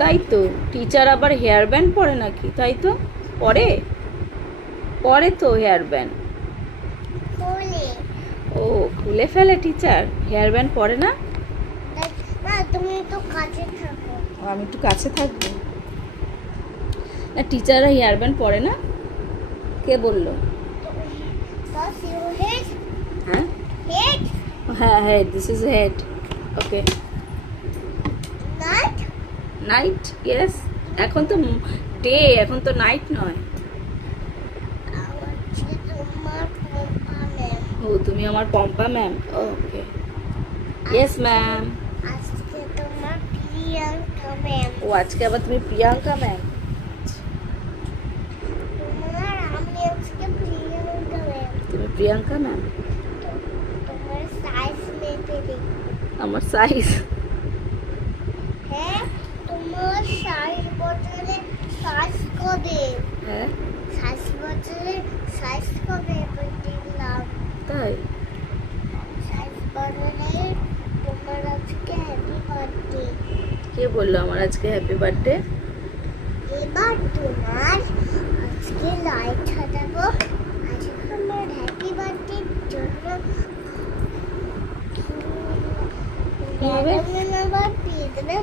তাই তো, টিচার আবার হেয়ার ব্যান্ড পরে নাকি? তাই তো, পরে পরে তো হেয়ার ব্যান্ড। খুলে ও, খুলে ফেলে টিচার, হেয়ার ব্যান্ড পরে না? না, তুমি তো কাছে থাকো। ও, আমি একটু কাছে থাকবো না? টিচাররা হেয়ার ব্যান্ড পরে না? কে বললো? Does your head হ্যাঁ head হ্যাঁ, head, this is head. Okay, not? Night, yes. এখন তো ডে, এখন তো নাইট নয়। আজকে তোমার পম্পা ম্যাম। ও, তুমি আমার পম্পা ম্যাম। ওকে, ইয়েস ম্যাম। আজকে তোমার প্রিয়াঙ্কা ম্যাম। ও, আজকে আবার তুমি প্রিয়াঙ্কা ম্যাম। আমি আজকে প্রিয়াঙ্কা ম্যাম। তুমি প্রিয়াঙ্কা ম্যাম। তোমার সাইজ মেপে দেখো। আমার সাইজ? হ্যাঁ, তোমার 60 বছরে সাইজ কবে? হ্যাঁ 60 বছরে সাইজ কবে দেখলাম। তাই? 60 বছরে তোমার আজকে হ্যাপি বার্থডে। কে বললো আমার আজকে হ্যাপি বার্থডে? এবার তোমার আজকে লাইট সাজাবো। আজকে আমার হ্যাপি বার্থডের জন্য কি হবে? আবার পেয়ে দেবে।